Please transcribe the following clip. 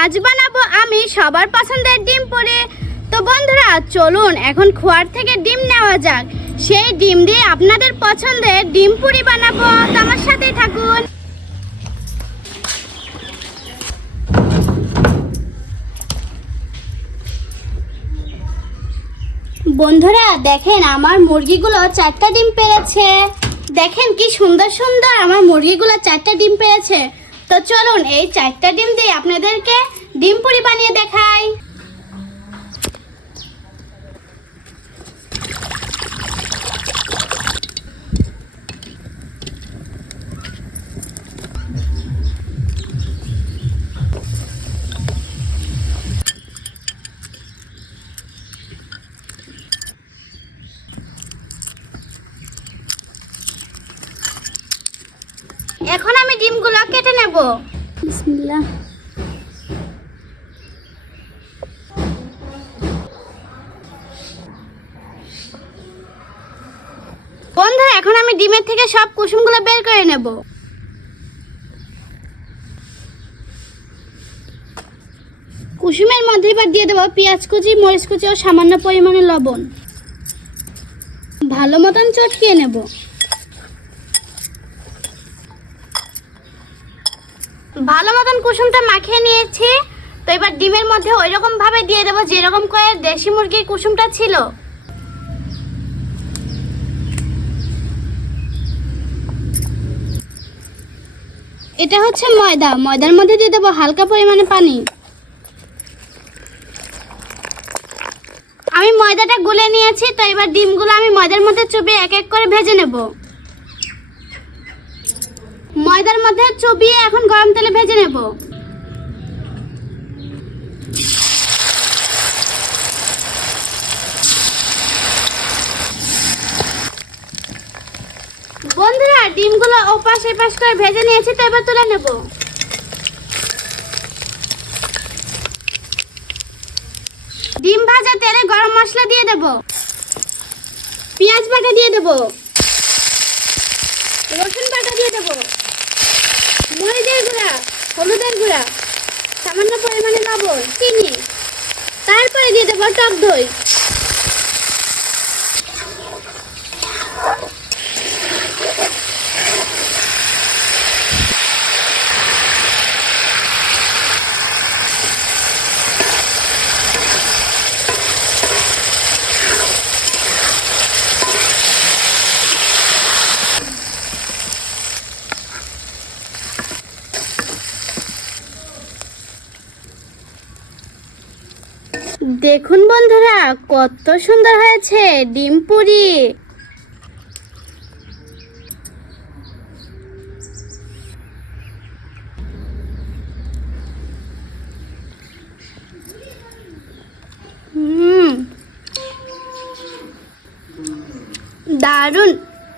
আজ বানাবো আমি সবার পছন্দের ডিম পুরি। তো বন্ধুরা, চলুন, এখন খোয়ার থেকে ডিম নেওয়া যাক। সেই ডিম দিয়ে আপনাদের পছন্দের ডিম পুরি বানাবো। আমার সাথেই থাকুন। বন্ধুরা, দেখেন আমার মুরগিগুলো চারটা ডিম পেরেছে। দেখেন কি সুন্দর সুন্দর আমার মুরগিগুলো চারটা ডিম পেরেছে। তো চলুন এই চারটা ডিম দিয়ে আপনাদেরকে ডিম পুরি বানিয়ে দেখাই এখন আমি কেটে নেব। বিসমিল্লাহ। বন্ধুরা এখন আমি ডিমের থেকে সব কুসুমগুলো বের করে নেব। কুসুমের মধ্যে এবার দিয়ে দেবো পেঁয়াজ কুচি মরিচ কুচি ও সামান্য পরিমাণে লবণ। ভালো মতন চটকিয়ে নেব। ভালো মতন কুসুমটা মাখিয়ে নিয়েছি। তো এবার ডিমের মধ্যে ওই ভাবে দিয়ে দেবো যেরকম করে দেশি মুরগির কুসুমটা ছিল। এটা হচ্ছে ময়দা। ময়দার মধ্যে দিয়ে দেবো হালকা পরিমাণে পানি। আমি ময়দাটা গুলে নিয়েছি, তো এবার ডিমগুলো আমি ময়দার মধ্যে চুবিয়ে এক এক করে ভেজে নেব। ময়দার মধ্যে চুবিয়ে এখন গরম তেলে ভেজে নেব। বন্ধুরা, ডিমগুলো ওপাশ এপাশ করে ভেজে নিয়েছি, তো এবার তুলে নেব। ডিম ভাজা তেলে গরম মশলা দিয়ে দেব। পেঁয়াজ বাটা দিয়ে দেব। রসুন বাটা দিয়ে দেব। মরিচের গুঁড়া হলুদের গুঁড়া। সামান্য পরিমাণে লবণ চিনি। তারপরে দিয়ে দেবো টক দই। দেখুন বন্ধুরা কত সুন্দর হয়েছে ডিম পুরি। দারুণ।